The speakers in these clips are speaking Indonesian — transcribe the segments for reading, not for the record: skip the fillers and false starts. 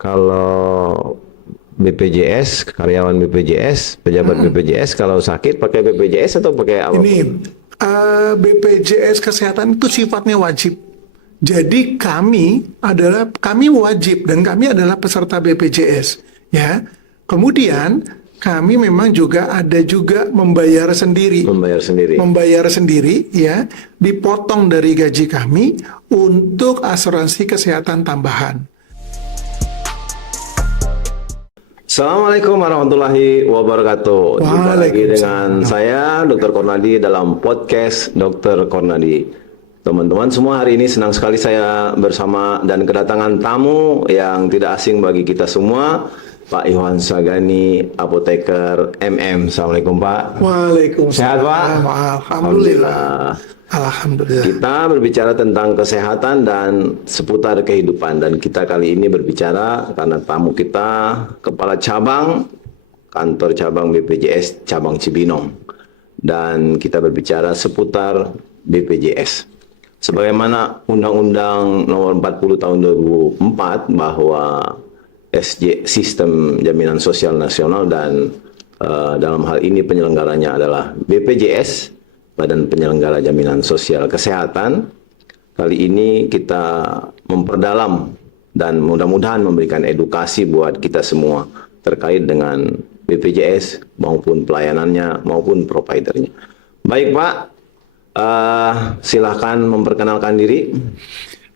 kalau BPJS, karyawan BPJS, pejabat BPJS kalau sakit pakai BPJS atau pakai apa? Ini BPJS kesehatan itu sifatnya wajib. Jadi kami wajib dan kami adalah peserta BPJS, ya. Kemudian kami memang ada juga membayar sendiri. Membayar sendiri, ya, dipotong dari gaji kami untuk asuransi kesehatan tambahan. Assalamualaikum warahmatullahi wabarakatuh. Jumpa lagi dengan saya, Dr. Kornadi, dalam podcast Dr. Kornadi. Teman-teman semua, hari ini senang sekali saya bersama dan kedatangan tamu yang tidak asing bagi kita semua, Pak Iwan Sagani, apoteker MM. Assalamualaikum, Pak. Waalaikumsalam. Sehat, Pak? Alhamdulillah. Alhamdulillah. Kita berbicara tentang kesehatan dan seputar kehidupan, dan kita kali ini berbicara karena tamu kita Kepala Cabang Kantor Cabang BPJS Cabang Cibinong, dan kita berbicara seputar BPJS. Sebagaimana Undang-Undang Nomor 40 Tahun 2004 bahwa Sistem Jaminan Sosial Nasional, dan dalam hal ini penyelenggaranya adalah BPJS, Badan Penyelenggara Jaminan Sosial Kesehatan. Kali ini kita memperdalam dan mudah-mudahan memberikan edukasi buat kita semua terkait dengan BPJS maupun pelayanannya maupun providernya. Baik, Pak, silahkan memperkenalkan diri.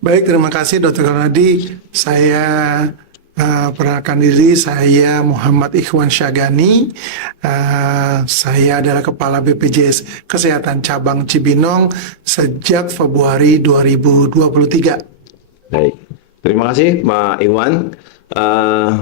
Baik, terima kasih Dr. Kornadi. Saya perkenalkan diri, saya Muhammad Ikhwan Syagani. Saya adalah Kepala BPJS Kesehatan Cabang Cibinong sejak Februari 2023. Baik, terima kasih Pak Iwan.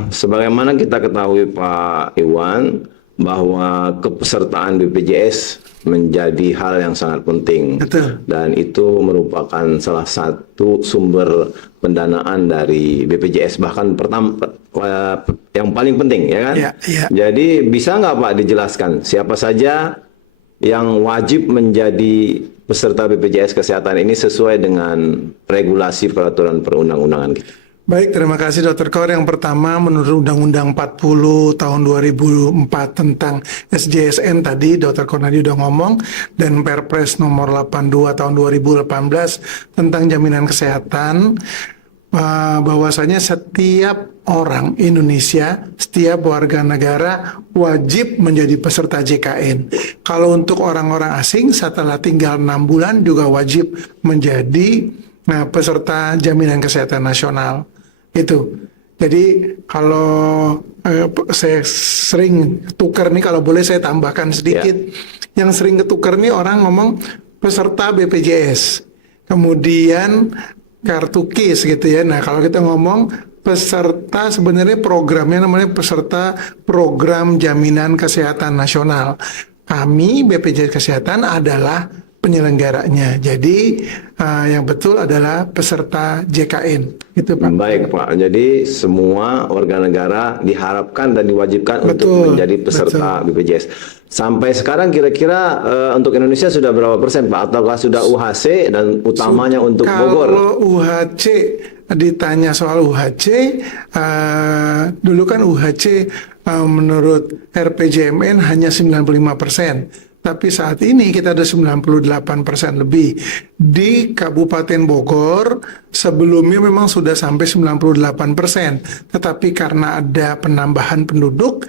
Sebagaimana kita ketahui Pak Iwan, bahwa kepesertaan BPJS menjadi hal yang sangat penting. Betul. Dan itu merupakan salah satu sumber pendanaan dari BPJS, bahkan yang paling penting, ya kan? Ya, ya. Jadi bisa nggak Pak dijelaskan siapa saja yang wajib menjadi peserta BPJS Kesehatan ini sesuai dengan regulasi peraturan perundang-undangan kita? Baik, terima kasih Dr. Kor. Yang pertama, menurut Undang-Undang 40 tahun 2004 tentang SJSN tadi, Dr. Kornadi udah ngomong, dan Perpres nomor 82 tahun 2018 tentang jaminan kesehatan, bahwasanya setiap orang Indonesia, setiap warga negara wajib menjadi peserta JKN. Kalau untuk orang-orang asing, setelah tinggal 6 bulan juga wajib menjadi peserta jaminan kesehatan nasional. Itu. Jadi kalau saya sering tukar nih, kalau boleh saya tambahkan sedikit. Yang sering ketukar nih orang ngomong peserta BPJS, kemudian kartu KIS gitu ya. Nah, kalau kita ngomong peserta, sebenarnya programnya namanya peserta program jaminan kesehatan nasional. Kami BPJS Kesehatan adalah penyelenggaranya. Jadi yang betul adalah peserta JKN. Itu Pak. Baik Pak. Jadi semua warga negara diharapkan dan diwajibkan untuk menjadi peserta BPJS. Sampai sekarang kira-kira untuk Indonesia sudah berapa persen Pak? Ataukah sudah UHC dan utamanya untuk Bogor? Kalau UHC, ditanya soal UHC, dulu kan UHC menurut RPJMN hanya 95%. Tapi saat ini kita ada 98% lebih. Di Kabupaten Bogor sebelumnya memang sudah sampai 98%. Tetapi karena ada penambahan penduduk,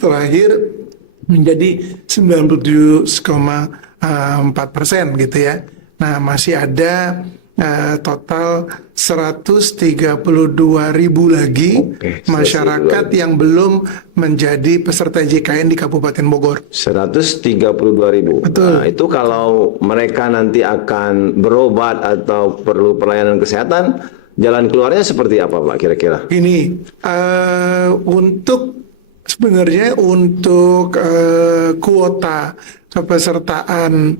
terakhir menjadi 97,4% gitu ya. Nah, masih ada total 132.000 lagi masyarakat yang belum menjadi peserta JKN di Kabupaten Bogor. 132.000. Betul. Nah, itu kalau mereka nanti akan berobat atau perlu pelayanan kesehatan, jalan keluarnya seperti apa Pak kira-kira? Ini sebenarnya untuk kuota kepesertaan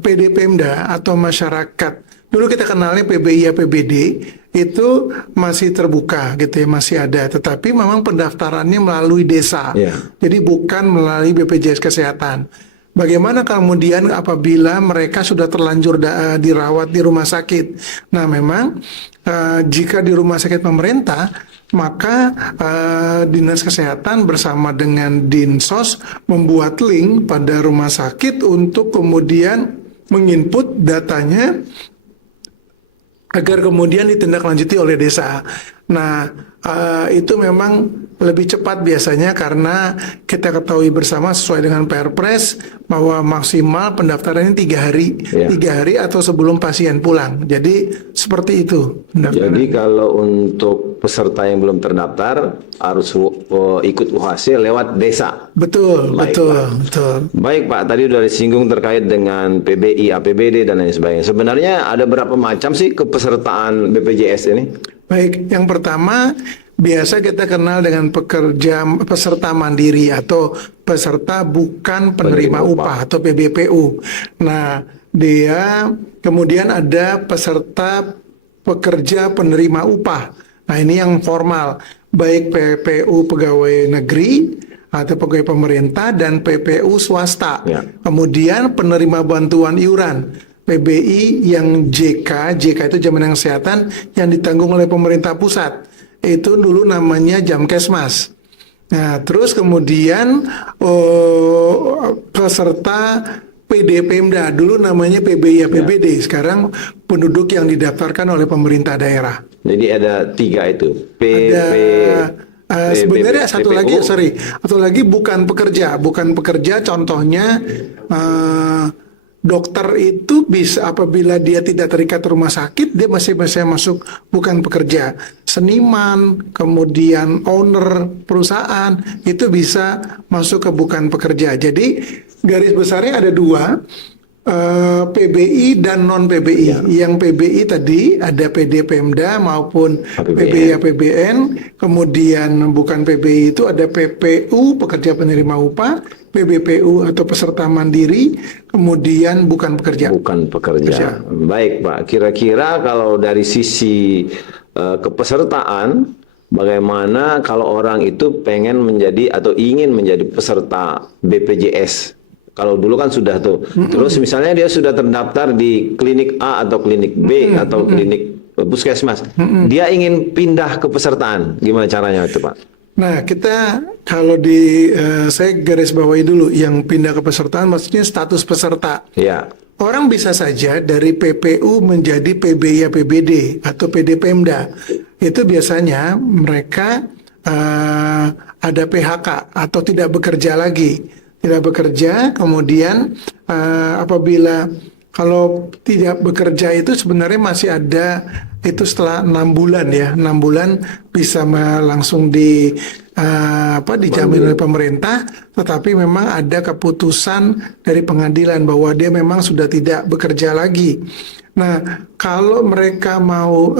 PD Pemda atau masyarakat. Dulu kita kenalnya PBI APBD, itu masih terbuka gitu ya, masih ada. Tetapi memang pendaftarannya melalui desa. Jadi bukan melalui BPJS Kesehatan. bagaimana kemudian apabila mereka sudah terlanjur dirawat di rumah sakit? Nah, memang jika di rumah sakit pemerintah, maka Dinas Kesehatan bersama dengan Dinsos membuat link pada rumah sakit untuk kemudian menginput datanya agar kemudian ditindaklanjuti oleh desa. Nah, itu memang lebih cepat biasanya karena kita ketahui bersama sesuai dengan Perpres bahwa maksimal pendaftarannya 3 hari, Ya. 3 hari atau sebelum pasien pulang. Jadi seperti itu pendaftaran. Jadi kalau untuk peserta yang belum terdaftar harus ikut UHC lewat desa. Betul, Baik, betul, Pak. betul. Baik Pak, tadi sudah disinggung terkait dengan PBI, APBD dan lain sebagainya. Sebenarnya ada berapa macam sih kepesertaan BPJS ini? Baik, yang pertama biasa kita kenal dengan peserta mandiri atau peserta bukan penerima upah atau PBPU. Nah, dia kemudian ada peserta pekerja penerima upah. Nah, ini yang formal, baik PPU pegawai negeri atau pegawai pemerintah dan PPU swasta. Ya. Kemudian penerima bantuan iuran. PBI yang JK itu jaminan kesehatan yang ditanggung oleh pemerintah pusat. Itu dulu namanya Jamkesmas. Nah, terus kemudian peserta PD Pemda, dulu namanya PBI APBD, sekarang penduduk yang didaftarkan oleh pemerintah daerah. Jadi ada 3 itu. Sebenarnya satu PPU. lagi bukan pekerja, contohnya dokter itu bisa apabila dia tidak terikat rumah sakit dia masih bisa masuk bukan pekerja. Seniman, kemudian owner perusahaan itu bisa masuk ke bukan pekerja. Jadi garis besarnya ada 2. PBI dan non PBI. Ya. Yang PBI tadi ada PD Pemda maupun APBN. PBI APBN. Kemudian bukan PBI itu ada PPU pekerja penerima upah, PBPU atau peserta mandiri, kemudian bukan pekerja. Bukan pekerja. Baik Pak, kira-kira kalau dari sisi kepesertaan, bagaimana kalau orang itu pengen menjadi atau ingin menjadi peserta BPJS? Kalau dulu kan sudah tuh. Terus misalnya dia sudah terdaftar di klinik A atau klinik B atau klinik puskesmas. Dia ingin pindah kepesertaan. Gimana caranya itu Pak? Nah, kita kalau saya garis bawahi dulu yang pindah kepesertaan maksudnya status peserta. Ya. Orang bisa saja dari PPU menjadi PBI APBD atau PD Pemda. Itu biasanya mereka ada PHK atau tidak bekerja lagi. Tidak bekerja, kemudian apabila kalau tidak bekerja itu sebenarnya masih ada itu setelah 6 bulan ya, 6 bulan bisa langsung dijamin oleh pemerintah, tetapi memang ada keputusan dari pengadilan bahwa dia memang sudah tidak bekerja lagi. Nah, kalau mereka mau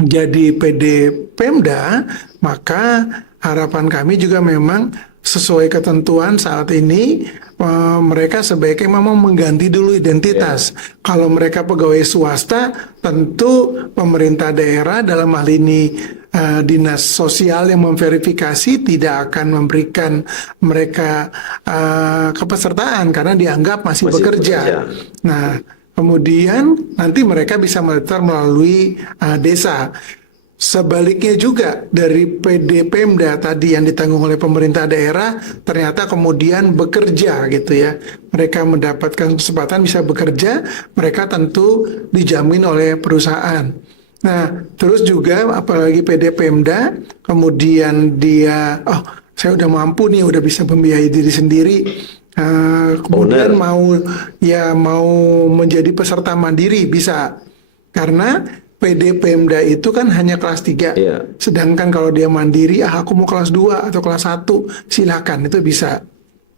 jadi PD Pemda, maka harapan kami juga memang sesuai ketentuan saat ini mereka sebaiknya memang mengganti dulu identitas. Kalau mereka pegawai swasta, tentu pemerintah daerah dalam hal ini dinas sosial yang memverifikasi tidak akan memberikan mereka kepesertaan karena dianggap masih bekerja. Nah, kemudian nanti mereka bisa mendaftar melalui desa. Sebaliknya juga dari PD Pemda tadi yang ditanggung oleh pemerintah daerah ternyata kemudian bekerja gitu ya. Mereka mendapatkan kesempatan bisa bekerja, mereka tentu dijamin oleh perusahaan. Nah, terus juga apalagi PD Pemda kemudian dia saya udah mampu nih, udah bisa membiayai diri sendiri. Kemudian mau menjadi peserta mandiri bisa. Karena PD Pemda itu kan hanya kelas 3. Iya. Sedangkan kalau dia mandiri, aku mau kelas 2 atau kelas 1, silakan, itu bisa.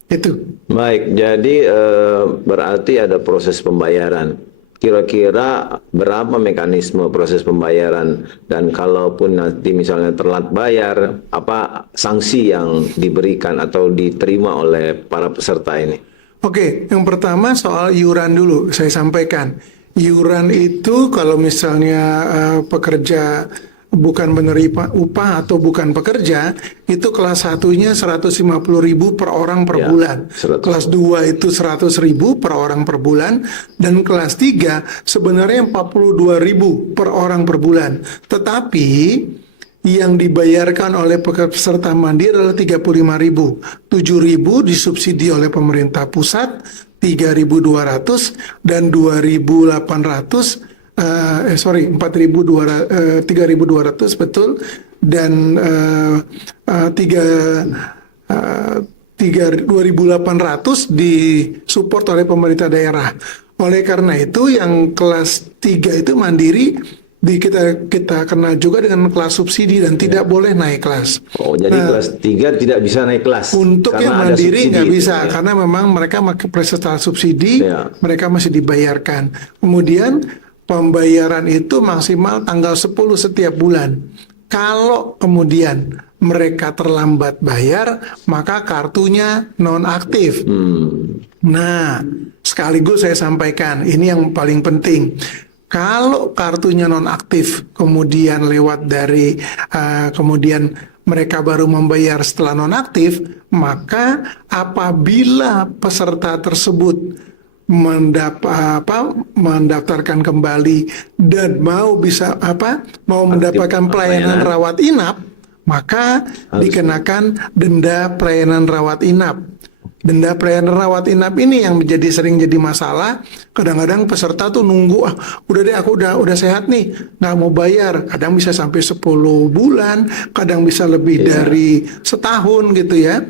Itu. Baik, jadi berarti ada proses pembayaran. Kira-kira berapa mekanisme proses pembayaran, dan kalaupun nanti misalnya telat bayar, apa sanksi yang diberikan atau diterima oleh para peserta ini? Oke, yang pertama soal iuran dulu saya sampaikan. Iuran itu kalau misalnya pekerja bukan menerima upah atau bukan pekerja, itu kelas 1-nya 150.000 per orang per Ya, bulan. 100. Kelas 2 itu 100.000 per orang per bulan, dan kelas 3 sebenarnya 42.000 per orang per bulan. Tetapi yang dibayarkan oleh peserta mandiri adalah 35.000. 7.000 disubsidi oleh pemerintah pusat, 3.200 dan 2.800 3.200 betul, dan 2.800 disupport oleh pemerintah daerah. Oleh karena itu yang kelas 3 itu mandiri kita kenal juga dengan kelas subsidi dan tidak boleh naik kelas. Oh, jadi kelas 3 tidak bisa naik kelas. Untuk karena yang ada mandiri subsidi nggak itu, bisa ya. karena memang mereka pakai prestasi subsidi, Ya. mereka masih dibayarkan. Kemudian pembayaran itu maksimal tanggal 10 setiap bulan. Kalau kemudian mereka terlambat bayar, maka kartunya nonaktif. Nah, sekaligus saya sampaikan, ini yang paling penting. Kalau kartunya nonaktif, kemudian lewat dari kemudian mereka baru membayar setelah nonaktif, maka apabila peserta tersebut mendaftarkan kembali dan mau mendapatkan pelayanan rawat inap, maka dikenakan denda pelayanan rawat inap. Denda pelayanan rawat inap ini yang sering jadi masalah. Kadang-kadang peserta tuh nunggu, udah deh aku udah sehat nih, nggak mau bayar. Kadang bisa sampai 10 bulan, kadang bisa lebih dari setahun gitu ya.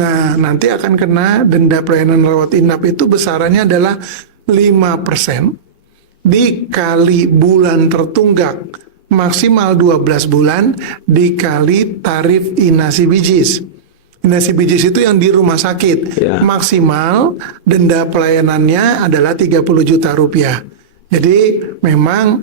Nah, nanti akan kena denda pelayanan rawat inap itu besarannya adalah 5% dikali bulan tertunggak maksimal 12 bulan dikali tarif inasi bijis. Inasi bijis itu yang di rumah sakit. Ya. Maksimal denda pelayanannya adalah 30 juta rupiah. Jadi memang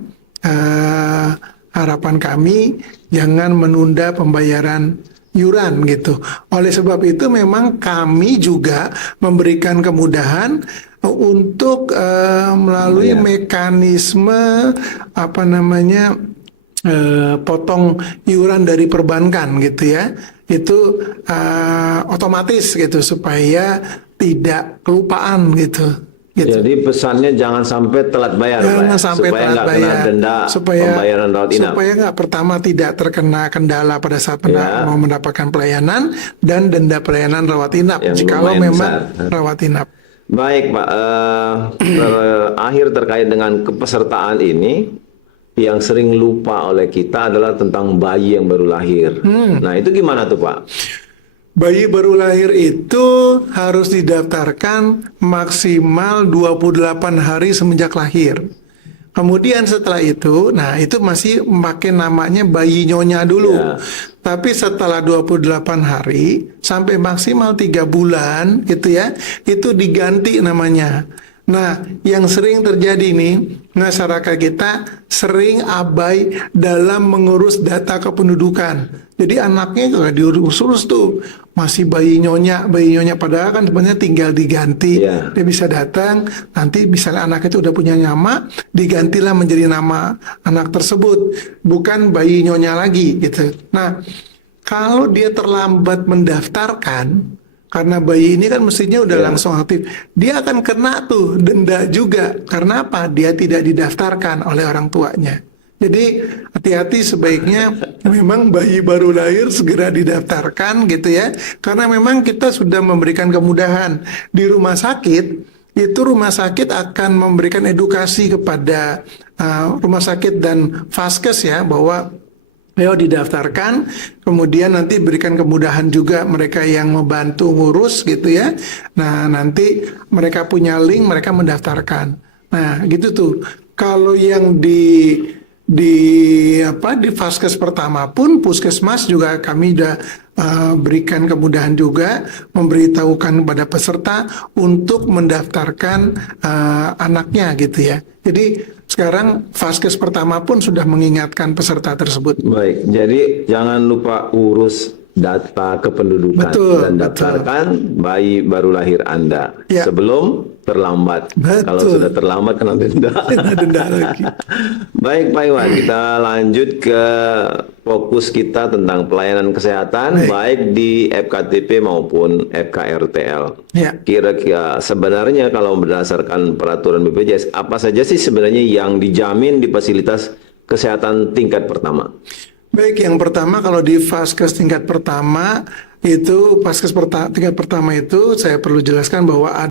harapan kami jangan menunda pembayaran iuran gitu. Oleh sebab itu memang kami juga memberikan kemudahan untuk melalui mekanisme potong iuran dari perbankan gitu ya. Itu otomatis gitu supaya tidak kelupaan gitu. Jadi pesannya jangan sampai telat bayar, Jangan Pak, sampai supaya telat nggak bayar, kena denda pembayaran rawat inap. supaya nggak pertama tidak terkena kendala pada saat mau mendapatkan pelayanan, dan denda pelayanan rawat inap Yang jikalau lumayan memang besar. rawat inap. Baik, Pak. Terakhir terkait dengan kepesertaan ini, yang sering lupa oleh kita adalah tentang bayi yang baru lahir. Nah, itu gimana tuh, Pak? Bayi baru lahir itu harus didaftarkan maksimal 28 hari semenjak lahir. Kemudian setelah itu, nah itu masih memakai namanya bayi nyonya dulu. Ya. Tapi setelah 28 hari sampai maksimal 3 bulan gitu ya, itu diganti namanya. Nah, yang sering terjadi nih, masyarakat kita sering abai dalam mengurus data kependudukan. Jadi anaknya nggak diurus-urus tuh, masih bayi nyonya, padahal kan sebenarnya tinggal diganti. Iya. Dia bisa datang, nanti misalnya anak itu udah punya nama, digantilah menjadi nama anak tersebut, bukan bayi nyonya lagi gitu. Nah, kalau dia terlambat mendaftarkan, karena bayi ini kan mestinya udah langsung aktif, dia akan kena tuh denda juga. Karena apa? Dia tidak didaftarkan oleh orang tuanya. Jadi hati-hati, sebaiknya memang bayi baru lahir segera didaftarkan gitu ya. Karena memang kita sudah memberikan kemudahan di rumah sakit. Itu rumah sakit akan memberikan edukasi kepada rumah sakit dan vaskes ya, bahwa ayo didaftarkan, kemudian nanti berikan kemudahan juga mereka yang membantu ngurus gitu ya. Nah, nanti mereka punya link, mereka mendaftarkan. Nah, gitu tuh. Kalau yang di vaskes pertama pun, puskesmas juga kami udah berikan kemudahan juga, memberitahukan kepada peserta untuk mendaftarkan anaknya gitu ya. Jadi sekarang vaskes pertama pun sudah mengingatkan peserta tersebut. Baik, jadi jangan lupa urus data kependudukan Betul, dan daftarkan bayi baru lahir Anda Ya. sebelum terlambat. Betul. Kalau sudah terlambat kena denda. Kena denda lagi. Baik Pak Iwan, kita lanjut ke fokus kita tentang pelayanan kesehatan baik di FKTP maupun FKRTL. Ya. Kira-kira sebenarnya kalau berdasarkan peraturan BPJS, apa saja sih sebenarnya yang dijamin di fasilitas kesehatan tingkat pertama? Baik, yang pertama kalau di Vaskes tingkat pertama itu tingkat pertama itu saya perlu jelaskan bahwa